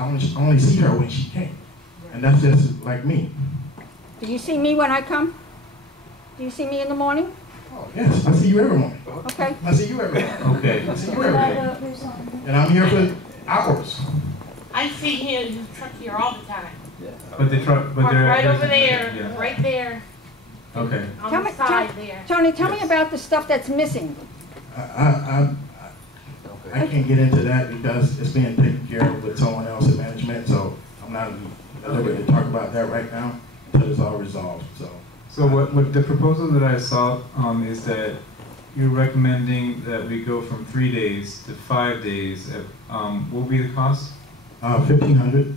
only see her when she can. And that's just like me. Do you see me when I come? Do you see me in the morning? Oh, yes, I see you every morning. Okay. I see you every morning. Okay. I see you every day. And I'm here for hours. I see his truck here all the time. But the truck, but Parked they're right over there, Yeah. right there, Okay. on the side there. Tony, tell me Yes. about the stuff that's missing. I can't get into that because it's being taken care of with someone else in management, so I'm not at liberty to talk about that right now until it's all resolved. So what the proposal that I saw is that you're recommending that we go from 3 days to 5 days. What will be the cost? 1,500.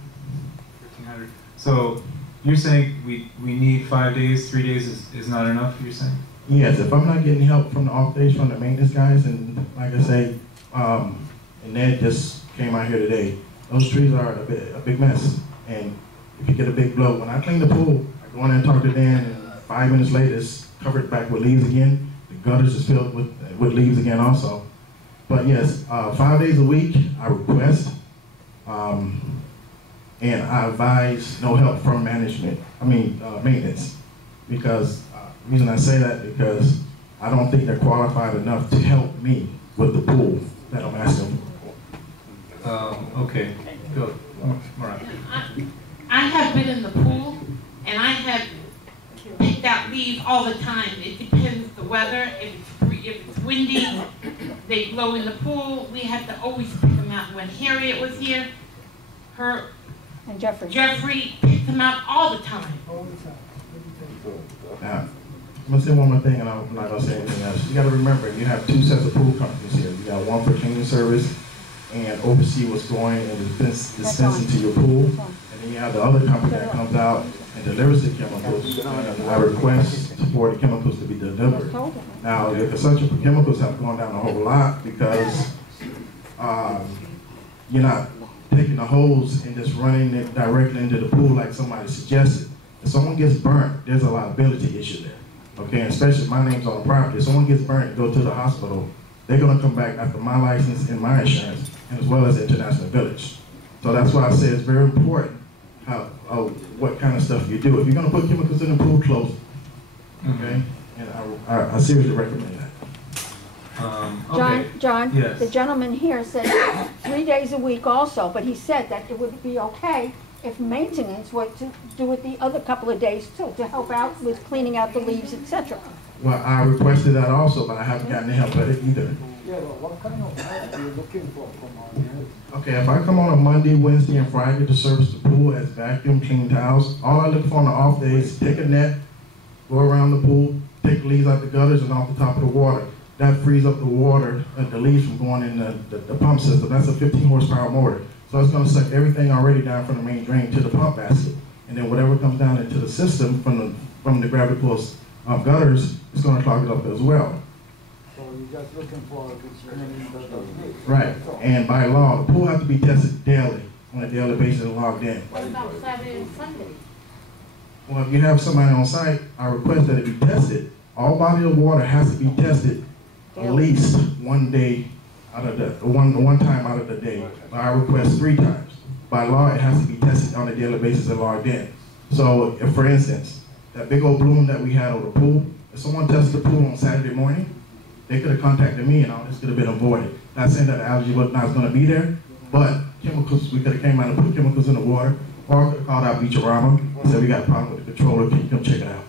1,500. So you're saying we need 5 days, 3 days is not enough, you're saying? Yes, if I'm not getting help from the off days from the maintenance guys, and like I say, and Ned just came out here today, those trees are a big mess. And if you get a big blow, when I clean the pool, I go in there and talk to Dan, and 5 minutes later, it's covered back with leaves again. The gutters is filled with leaves again also. But yes, 5 days a week, I request, and I advise no help from maintenance. Because, the reason I say that because I don't think they're qualified enough to help me with the pool that I'm asking for. Okay, go. Mariah. I have been in the pool, and I have picked out leaves all the time. It depends the weather. If it's windy, they blow in the pool. We have to always pick them out. When Harriet was here, And Jeffrey picked them out all the time. Now, I'm gonna say one more thing, and I'm not gonna say anything else. You gotta remember, you have 2 sets of pool companies here. You got one for cleaning service and oversee what's going and dispensing to your pool. And then you have the other company that comes out and delivers the chemicals. And I request for the chemicals to be delivered. Now, the consumption for chemicals have gone down a whole lot because you're not taking the hose and just running it directly into the pool like somebody suggested. If someone gets burnt, there's a liability issue there. Okay, and especially if my name's on the property. If someone gets burnt and go to the hospital, they're gonna come back after my license and my insurance, and as well as International Village. So that's why I say it's very important what kind of stuff you do. If you're gonna put chemicals in the pool, close it. Okay, and I seriously recommend that. Okay. John, Yes. the gentleman here said 3 days a week also, but he said that it would be okay if maintenance were to do it the other couple of days too, to help out with cleaning out the leaves, etc. Well, I requested that also, but I haven't gotten the help with it either. Yeah, but what kind of help are you looking for from our unit? Okay, if I come on a Monday, Wednesday, and Friday to service the pool as vacuum, clean towels, all I look for on the off days, take a net, go around the pool, take the leaves out the gutters and off the top of the water. That frees up the water, the leaves from going in the pump system. That's a 15 horsepower motor. So it's gonna suck everything already down from the main drain to the pump basket. And then whatever comes down into the system from the gravity pulse gutters, it's gonna clog it up as well. So you're just looking for which unit does this? Right, and by law, the pool has to be tested daily, on a daily basis and logged in. What about Saturday and Sunday? Well, if you have somebody on site, I request that it be tested. All body of water has to be tested at least one day out of the, one time out of the day. I request 3 times. By law, it has to be tested on a daily basis and logged in. So, if, for instance, that big old bloom that we had over the pool, if someone tested the pool on Saturday morning, they could have contacted me and all this could have been avoided. Not saying that the algae was not going to be there, but chemicals, we could have came out and put chemicals in the water, or could have called out Beachorama and said, we got a problem with the controller, can you come check it out?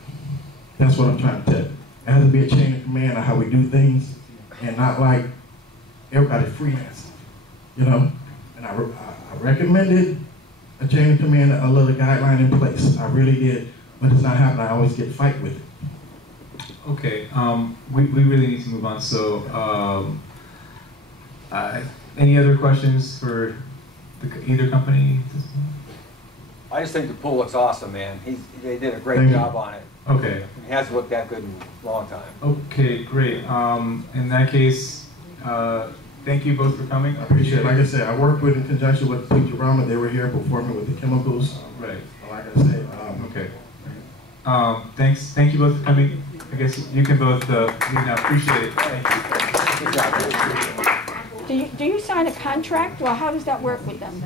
That's what I'm trying to tell you. It has to be a chain of command of how we do things, and not like everybody freelance, you know? And I recommended a chain of command, a little guideline in place. I really did, but it's not happening. I always get fight with it. Okay, we really need to move on. So, any other questions for either company? I just think the pool looks awesome, man. They did a great job on it. Okay. It hasn't looked that good in a long time. Okay, great. In that case, thank you both for coming. I appreciate it. Like I said, I worked with in conjunction with Beachorama. They were here before me with the chemicals. Right. Like I said, okay. Thanks. Thank you both for coming. I guess you can both leave now. Appreciate it. Thank you. Do you sign a contract, or how does that work with them?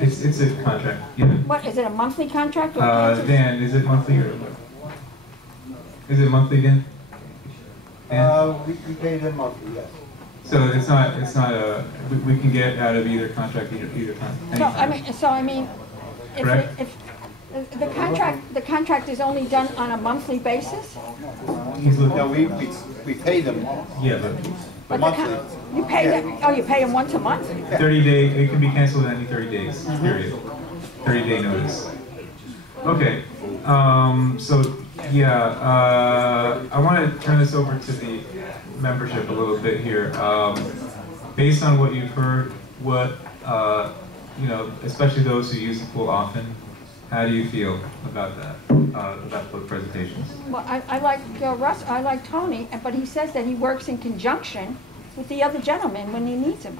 It's a contract, yeah. What, is it a monthly contract? or Dan, is it monthly or what? Is it monthly, Dan? Dan? We pay them monthly, yes. So it's not we can get out of either contract either time. So I mean, Correct. if the contract is only done on a monthly basis? He's looking. No, we pay them Yeah, but monthly. You pay them, oh, you pay them once a month? 30-day, it can be canceled in any 30 days, period. 30-day notice. Okay, so, yeah, I want to turn this over to the membership a little bit here. Based on what you've heard, you know, especially those who use the pool often, how do you feel about that, about both presentations? Well, I like Russ, I like Tony, but he says that he works in conjunction with the other gentleman when he needs him.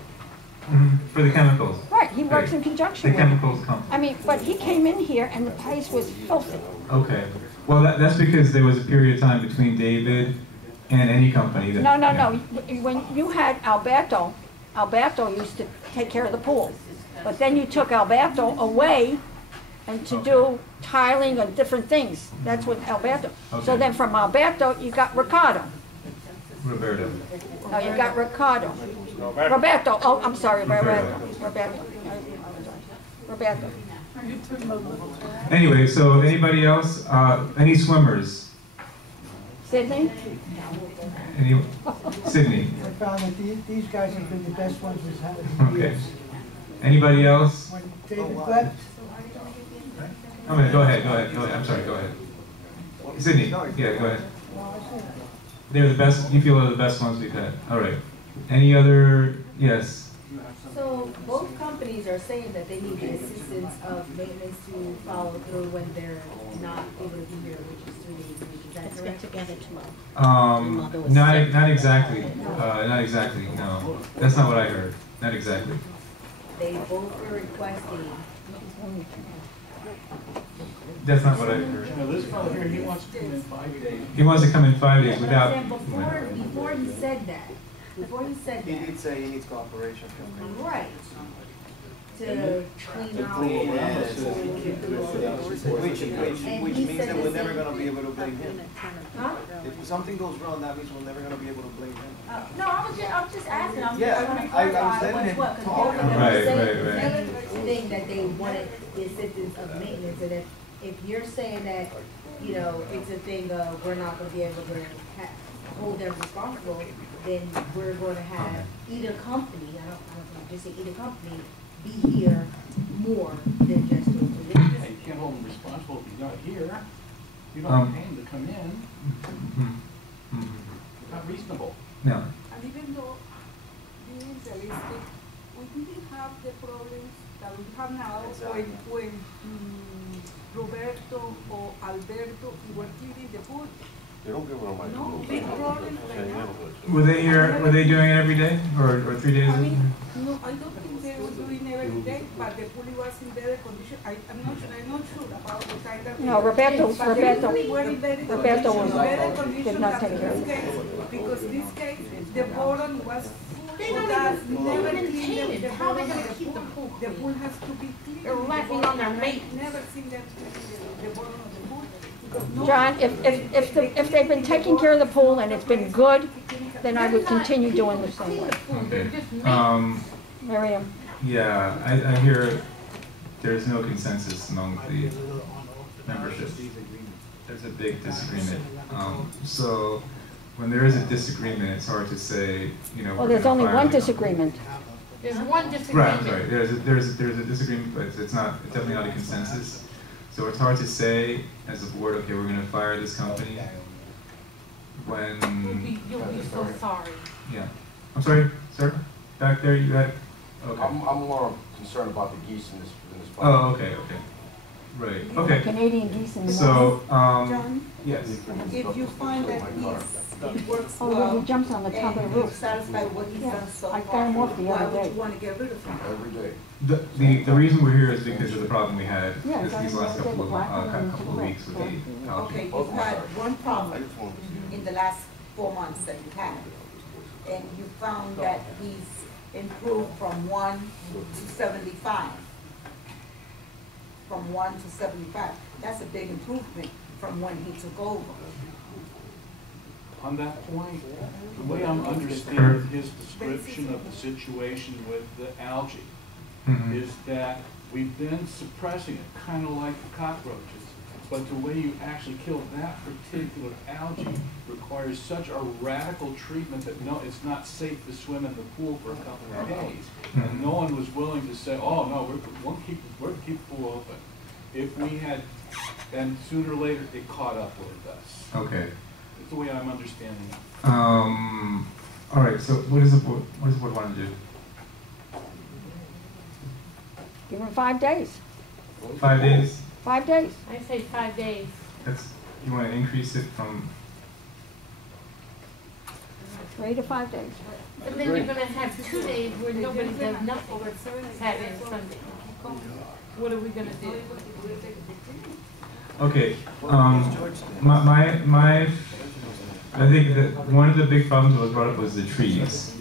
For the chemicals. Right, he works in conjunction The with him. chemicals come. I mean, but he came in here and the place was filthy. Okay. Well, that's because there was a period of time between David and any company that... No, yeah. when you had Alberto used to take care of the pool. But then you took Alberto away and to do tiling and different things. That's what Alberto. Okay. So then from Alberto, you got Ricardo. Roberto. No, you got Ricardo. Roberto, oh, I'm sorry, Roberto. Roberto. Anyway, so anybody else? Any swimmers? Sydney? Any? Sydney. I found that these guys have been the best ones we've had in Okay. years. Anybody else? When David left, I'm gonna go ahead. I'm sorry. Go ahead. Sydney. Yeah, go ahead. They're the best. You feel they're the best ones we've had. All right. Any other? Yes. So both companies are saying that they need the assistance of maintenance to follow through when they're not able to be here, which is 3 days a week. Is that Let's get correct? together tomorrow. Not exactly. Not exactly. No, that's not what I heard. Not exactly. They both were requesting. That's not what I heard. Now, this fellow here, he wants to come in 5 days. He wants to come in 5 days But without. then before he said that, He did say he needs cooperation from me. right, to clean out. Which means that we're never gonna be able to blame him. Huh? If something goes wrong, that means we're never gonna be able to blame him. No, I was just asking, I Yeah, want to I clarify understand what's it. what, because both of them Right, were right. saying that they wanted the assistance of maintenance, and if you're saying that, you know, it's a thing of we're not gonna be able to hold them responsible, then we're gonna have either company, I don't know, just say either company, be here more than just those two. You can't hold him responsible if he's not here. You don't pay him to come in. It's not reasonable. No. And even though being realistic, we didn't have the problems that we have now when Roberto or Alberto were cleaning the pool. No big problems like that. Were they here? Were they doing it every day, or 3 days? I mean, no, I don't think they were doing it every day, but the pool was in better condition. I'm not sure about the kind of. No, Roberto But the pool were in better Roberto condition, was- better condition did not than take care of this it. case, because this case, the bottom was They full don't of dust, even never maintain cleaned it. the How are they bottom gonna of keep the pool The clean? pool has to be clean. They're the lacking bottom, on their and maintenance. I've never seen them clean the bottom of the pool. because no- John, if they've been taking care of the pool and it's been good, then I would continue doing the same way. Okay. Miriam? Yeah, I hear there's no consensus among the membership. There's a big disagreement. So when there is a disagreement, it's hard to say, you know. Well, we're there's gonna only fire one the company. disagreement. There's one Right, disagreement. right. There's a disagreement, but it's definitely not a consensus. So it's hard to say as a board, okay, we're going to fire this company when. You'll be so sorry. Yeah. I'm sorry, sir. Back there, you had. Okay. I'm more concerned about the geese in this fire. Oh, okay. Right. Okay. Canadian geese in the So, John, yes. if you find that he works Oh, yeah, he well, jumps on the top of and the you're roof. satisfied with what he's Yeah, done so I far, got him off the why other would day. you want to get rid of him? Every day. The reason we're here is because of the problem we had Yeah, these last couple of weeks with the Okay, algae. you've had one I problem just want to see. in the last 4 months that you've had, and you found that he's improved from 1 to 75. from 1 to 75. That's a big improvement from when he took over. On that point, the way I'm understanding his description of the situation with the algae is that we've been suppressing it, kind of like the cockroaches. But the way you actually kill that particular algae requires such a radical treatment that no, it's not safe to swim in the pool for a couple of days. And no one was willing to say, oh no, we're keep the pool open. If we had, then sooner or later it caught up with us. Okay. That's the way I'm understanding it. All right. So what does the board want to do? Give him 5 days. 5 days. 5 days. I say 5 days. That's, you want to increase it from 3 to 5 days. But then you're gonna have 2 days where nobody does nothing, Saturday and Sunday. What are we gonna do? Okay, I think that one of the big problems that was brought up was the trees.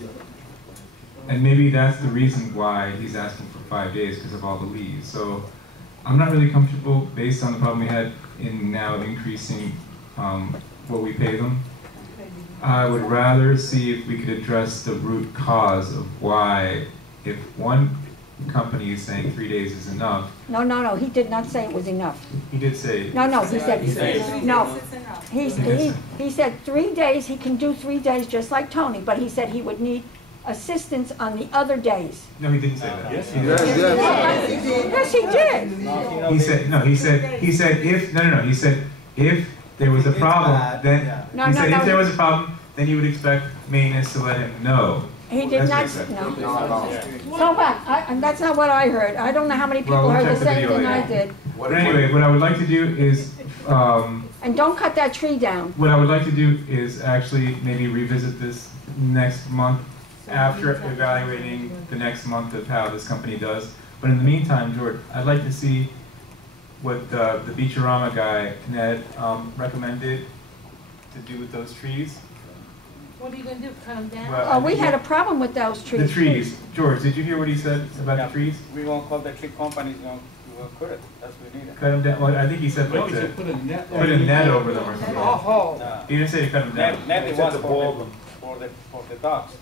And maybe that's the reason why he's asking for 5 days, because of all the leaves. So I'm not really comfortable, based on the problem we had, in now increasing what we pay them. I would rather see if we could address the root cause of why, if one company is saying 3 days is enough. No, he did not say it was enough. He did say. No, he said, no. He said 3 days, he can do 3 days just like Tony, but he said he would need assistance on the other days. No, he didn't say that. Yes, he did. Yes, he did. He said, no, he said if, no, he said if there was a problem, then, he said if there was a problem, then he would expect maintenance to let him know. He did not, no. So what? And that's not what I heard. I don't know how many people heard the same thing I did. But anyway, what I would like to do is, and don't cut that tree down. what I would like to do is actually maybe revisit this next month after evaluating the next month of how this company does. But in the meantime, George, I'd like to see what the Beachorama guy, Ned, recommended to do with those trees. What are you gonna do, cut them down? Well, Oh, we had a problem with those trees. The trees. George, did you hear what he said about the trees? We won't call the tree companies, we will cut it, that's what we need. Cut them down. Well, I think he said Like put he said, put a net. put a net over them or something. No. He didn't say to cut them down. Net it was for the dogs.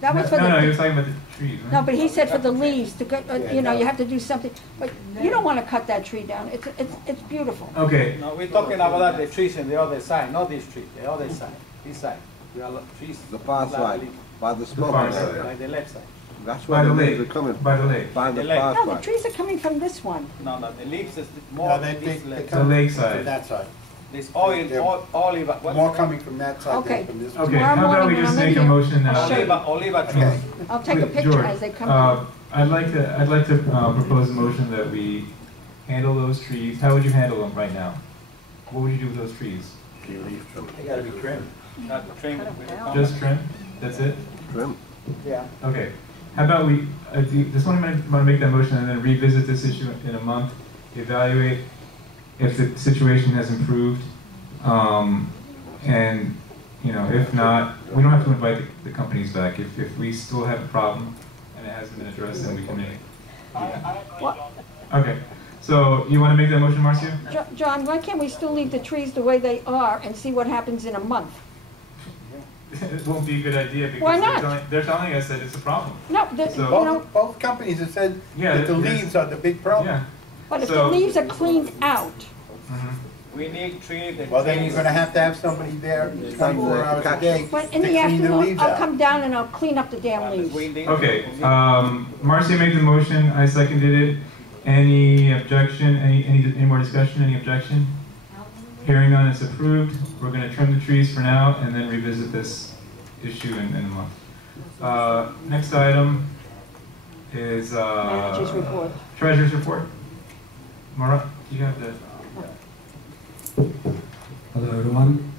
That was for No, he the, was talking about the trees. Right? no, but he said for the leaves, to cut, you know, you have to do something. But you don't want to cut that tree down. It's beautiful. Okay. No, we're talking about the trees on the other side, not this tree, the other side, this side. We are trees. The far side, by the smoke. far side. By the left side. That's By where the the leaves lake. are coming. By the lake. By the The lake. far No, the side. trees are coming from this one. No, the leaves is more No, this they left. The lake side. that side. This olive, what? More coming from that side Okay. than from this. Okay. Tomorrow How about we morning when just I'm in make a here, motion I'll now? show you. Oliva trees. Okay. I'll take a Wait, picture George, as they come. I'd like to propose a motion that we handle those trees. How would you handle them right now? What would you do with those trees? They gotta be trimmed. Not trim. Just trim? That's it? Trim. Yeah. Okay. How about we, just want to make that motion and then revisit this issue in a month, evaluate if the situation has improved, and, you know, if not, we don't have to invite the companies back. If we still have a problem and it hasn't been addressed, then we can make it. Okay. So you want to make that motion, Marcio? John, why can't we still leave the trees the way they are and see what happens in a month? It won't be a good idea because Why not? they're telling us that it's a problem. No, So- you know, Both companies have said Yeah, that the there's- leaves are the big problem. Yeah. but if the So- leaves are cleaned out, We need trees. Well, then you're gonna have to have somebody there 24 hours a day but to in the clean the afternoon, leaves I'll out. come down and I'll clean up the damn leaves. Okay, Marcia made the motion, I seconded it. Any objection, any more discussion, any objection? Hearing none, it's approved. We're gonna trim the trees for now and then revisit this issue in a month. Next item is, Manager's report. Treasurer's report. Mara, do you have the? Hello everyone.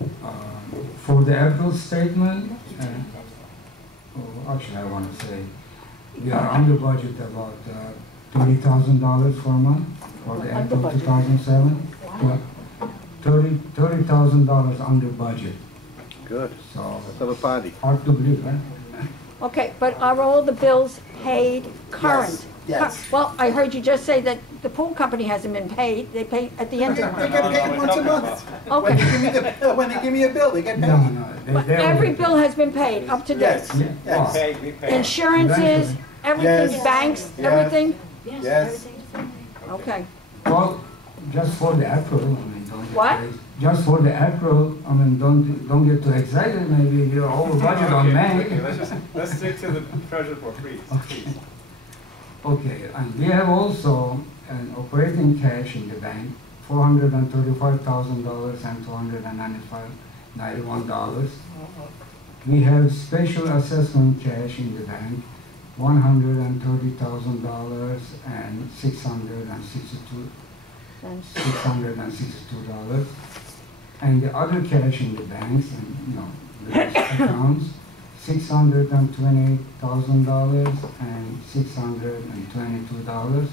For the April statement, actually I want to say we are under budget about $30,000 for a month for the April 2007. $30,000 under budget. Good. So Let's have a party. hard to believe, right? Okay, but are all the bills paid current? Yes. Well, I heard you just say that the pool company hasn't been paid. They pay at the end They of get paid once a month. When Okay. they give me the bill, when they give me a bill, they get paid. No, But they every already- bill has been paid up to date. Yes, yes. We pay. Insurances, everything, Yes. banks, Yes. everything? Yes. Okay. Well, just for the April, I mean, don't get What? crazy. Just for the April, I mean, don't get too excited, maybe you're over budget on May. Okay, let's stick to the treasure report, please. Please. Okay, and we have also an operating cash in the bank, $435,000 and $291. We have special assessment cash in the bank, $130,000 and $662. And the other cash in the banks and, various accounts, $620,000 and $622.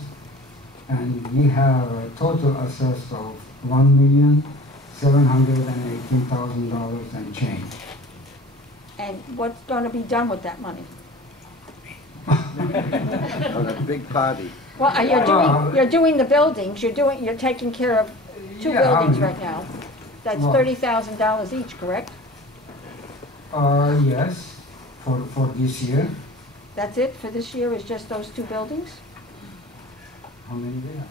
And we have a total assessed of $1,718,000 and change. And what's gonna be done with that money? On a big party. Well, you're doing the buildings, you're taking care of two Yeah, buildings right now. That's well- $30,000 each, correct? Yes, for this year. That's it for this year, is just those two buildings? How many we have?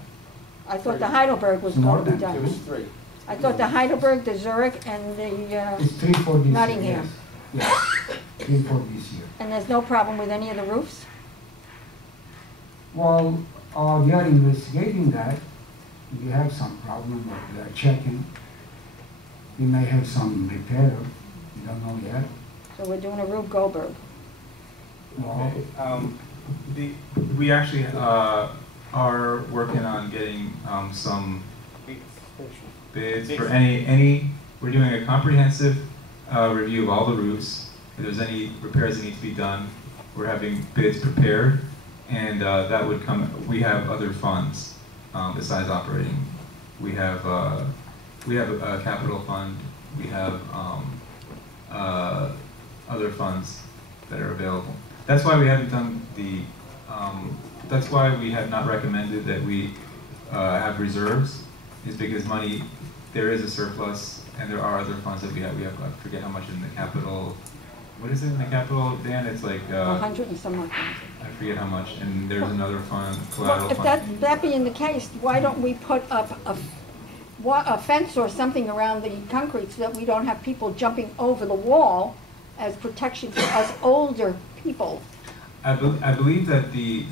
I thought the Heidelberg was It's more going to be than done. It was 3. I thought the Heidelberg, the Zurich, and the, It's 3 for this Nottingham. year. Yes, 3 for this year. and there's no problem with any of the roofs? Well, we are investigating that. We have some problem, but we are checking. We may have some repair, we don't know yet. So we're doing a Rube Goldberg. Well, We actually are working on getting some bids for we're doing a comprehensive review of all the roofs. If there's any repairs that need to be done, we're having bids prepared, and that would come, we have other funds besides operating. We have a capital fund, we have other funds that are available. That's why we haven't done that's why we have not recommended that we have reserves, is because there is a surplus, and there are other funds that we have, I forget how much in the capital, what is it in the capital, Dan? It's like, 100 and some odd things. I forget how much, and there's another fund, Well, collateral if fund. that being the case, why don't we put up a fence or something around the concrete so that we don't have people jumping over the wall as protection for us older people? I believe that the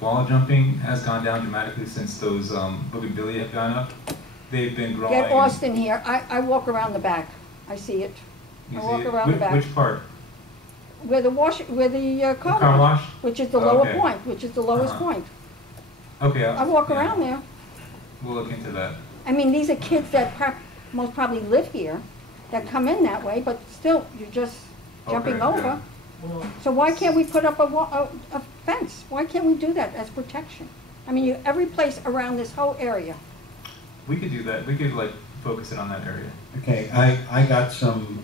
wall jumping has gone down dramatically since those bougainvillea have gone up. They've been growing. Get Austin here, I walk around the back, I see it. You I see walk it? around the back. Which part? Where the car Car wash, wash? which is the lower Okay. point, which is the lowest Uh-huh. point. Okay. I walk yeah. around there. We'll look into that. I mean, these are kids that most probably live here, that come in that way, but still, you're just jumping Okay, over. yeah. So why can't we put up a fence? Why can't we do that as protection? I mean, every place around this whole area. We could do that. We could like focus it on that area. Okay, I got some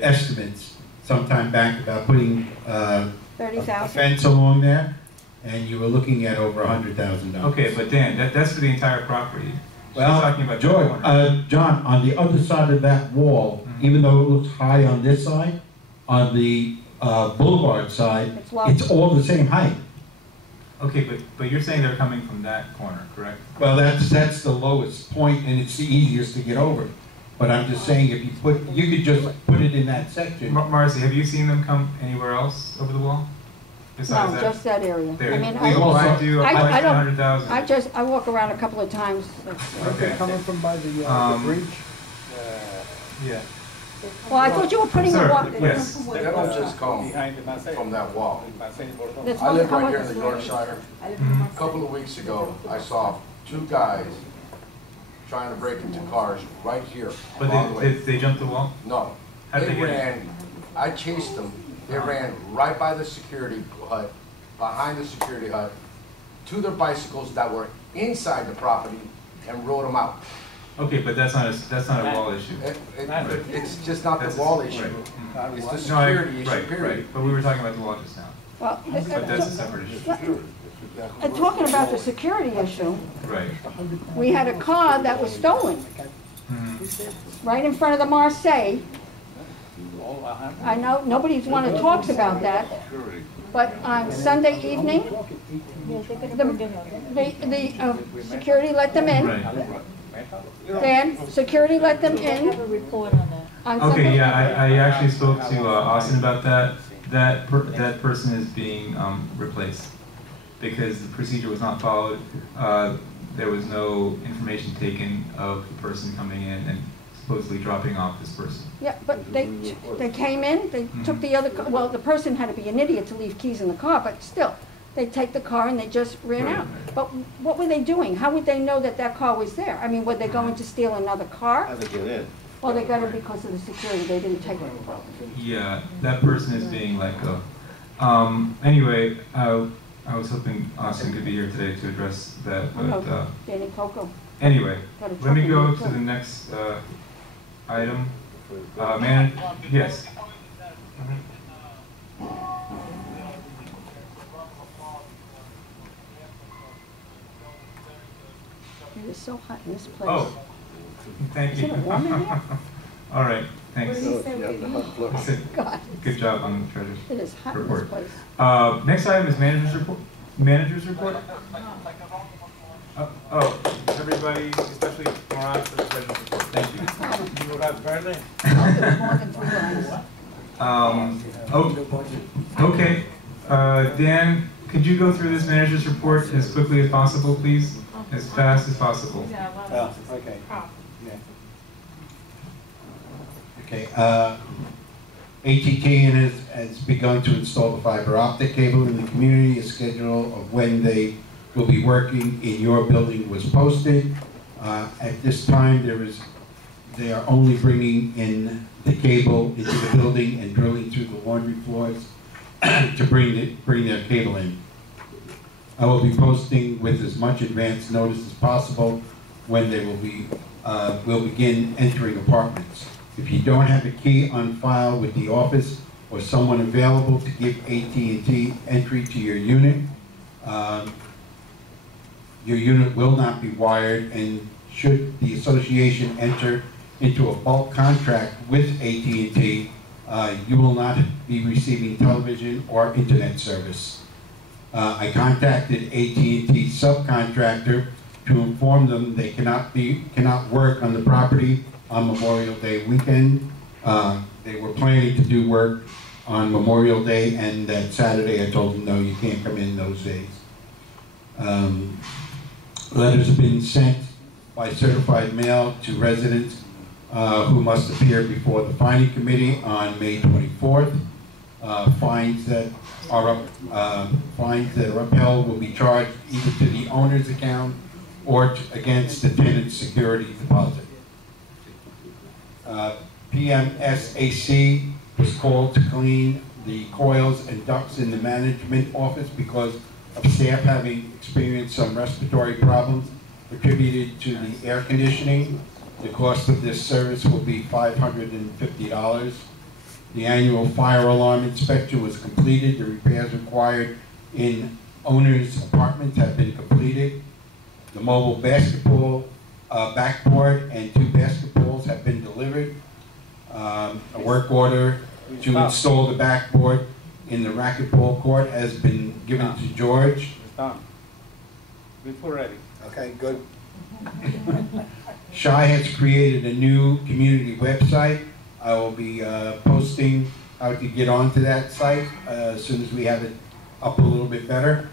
estimates sometime back about putting a 30,000. fence along there, and you were looking at over $100,000. Okay, but Dan, that's for the entire property. She's Well, talking about George, the corner. John, on the other side of that wall, even though it looks high on this side, on the boulevard side, It's low. it's all the same height. Okay, but you're saying they're coming from that corner, correct? Well, that's the lowest point, and it's the easiest to get over. But I'm just saying, if you could just put it in that section. Marcy, have you seen them come anywhere else over the wall? Besides No, that? just that area. There. I mean, We I I don't, 100,000. I walk around a couple of times. Okay. Coming from by the bridge? Yeah. Well, I thought you were putting a Sir, walk. yes. They don't just come Behind the Marseille. from that wall. There's I one live come right with here in the us. Yorkshire. A couple of weeks ago, I saw 2 guys trying to break into cars right here. But along the way. they jumped the wall? No. How'd They they get in? ran, I chased them. They ran right by the security hut, behind the security hut, to their bicycles that were inside the property and rode them out. Okay, but that's not a wall issue. It's just not That's the wall right. issue. Mm. It's the No, security issue, right, period. right. But we were talking about the wall just now. Well, But that's a separate issue. talking about the security issue, Right. we had a car that was stolen right in front of the Marseille. I know nobody's want to talk about that, but on Sunday evening, the security let them in. Right. Dan, security let them in. On Okay, Sunday. yeah, I actually spoke to Austin about that. That person is being replaced because the procedure was not followed. There was no information taken of the person coming in and supposedly dropping off this person. Yeah, but they came in, they took the other, well, the person had to be an idiot to leave keys in the car, but still, they take the car and they just ran out. But what were they doing? How would they know that that car was there? I mean, were they going to steal another car? How to get in? Well, they got it because of the security, they didn't take it. Yeah, that person is being let go. Anyway, I was hoping Austin could be here today to address that, but Danny Coco. anyway, Got a let me truck go in to there, the too. next item. Yes. It is so hot in this place. Oh, thank you. Isn't it warm in here? All right, thanks. God. Good job on the treasurer's It is hot in report. this place. Next item is manager's report. Manager's report. Oh, everybody, especially Moran, for the treasurer's report. Thank you. You have birthday? More than 3 lines. Okay. Dan, could you go through this manager's report as quickly as possible, please? As fast as possible. Oh, okay. Okay, AT&T has begun to install the fiber optic cable in the community. A schedule of when they will be working in your building was posted. At this time, they are only bringing in the cable into the building and drilling through the laundry floors to bring their cable in. I will be posting with as much advance notice as possible when they will begin entering apartments. If you don't have a key on file with the office or someone available to give AT&T entry to your unit will not be wired, and should the association enter into a bulk contract with AT&T, you will not be receiving television or internet service. I contacted AT&T subcontractor to inform them they cannot work on the property on Memorial Day weekend. They were planning to do work on Memorial Day, and that Saturday I told them, no, you can't come in those days. Letters have been sent by certified mail to residents who must appear before the fining committee on May 24th. Fines that are upheld will be charged either to the owner's account or against the tenant's security deposit. PMSAC was called to clean the coils and ducts in the management office because of staff having experienced some respiratory problems attributed to the air conditioning. The cost of this service will be $550. The annual fire alarm inspection was completed. The repairs required in owners' apartments have been completed. The mobile basketball backboard and 2 basketballs have been delivered. A work order to install the backboard in the racquetball court has been given to George. Before ready. Okay, good. Shy has created a new community website. I will be posting how to get onto that site as soon as we have it up a little bit better.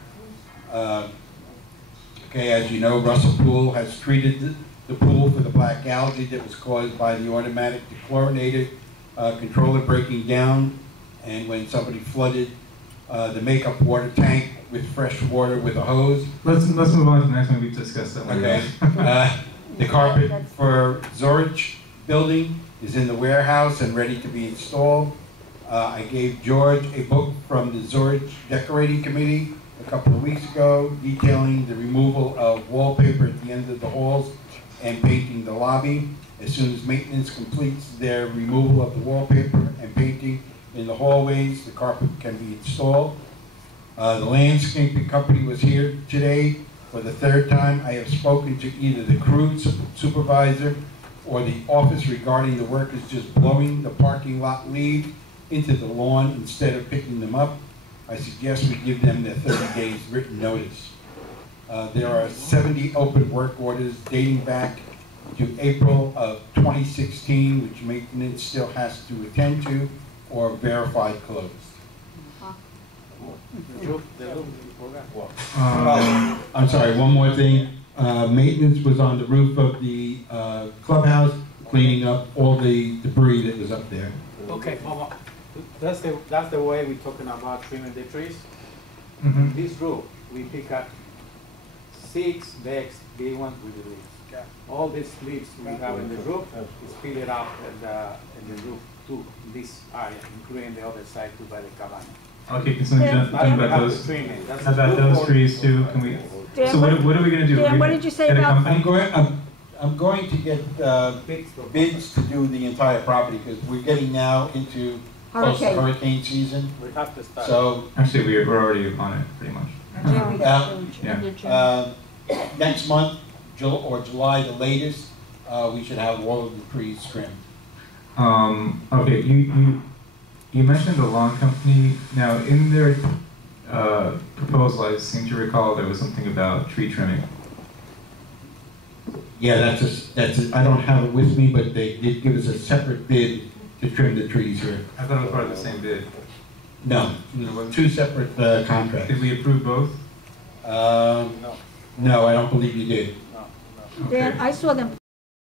Okay, as you know, Russell Pool has treated the pool for the black algae that was caused by the automatic dechlorinated controller breaking down, and when somebody flooded the makeup water tank with fresh water with a hose. Let's move on to the next one. We've discussed that one. Okay. The carpet for Zorich building is in the warehouse and ready to be installed. I gave George a book from the Zorich Decorating Committee a couple of weeks ago detailing the removal of wallpaper at the end of the halls and painting the lobby. As soon as maintenance completes their removal of the wallpaper and painting in the hallways, the carpet can be installed. The landscaping company was here today for the third time. I have spoken to either the crew supervisor or the office regarding the workers just blowing the parking lot leaves into the lawn instead of picking them up. I suggest we give them their 30 days written notice. There are 70 open work orders dating back to April of 2016, which maintenance still has to attend to or verify closed. I'm sorry, one more thing. Maintenance was on the roof of the clubhouse, cleaning up all the debris that was up there. Okay, that's the way we're talking about trimming the trees. Mm-hmm. This roof, we pick up 6 bags, big ones with the leaves. All these leaves we have in the roof is filled up in the roof too, in this area, including the other side too by the cabana. Okay, so about those trees too, can we, Dan, so what are we gonna do? Dan, what did you say Get a about- company? I'm going to get bids to do the entire property because we're getting now into close to Hurricane. hurricane season. We have to start. So Actually, we're already on it, pretty much. Yeah. next month, or July the latest, we should have all of the trees trimmed. Okay, you mentioned the lawn company. Now, in their proposal, I seem to recall there was something about tree trimming. Yeah, I don't have it with me, but they did give us a separate bid to trim the trees here. I thought it was part of the same bid. No, 2 separate contracts. Did we approve both? No, I don't believe you did. Dan, I saw them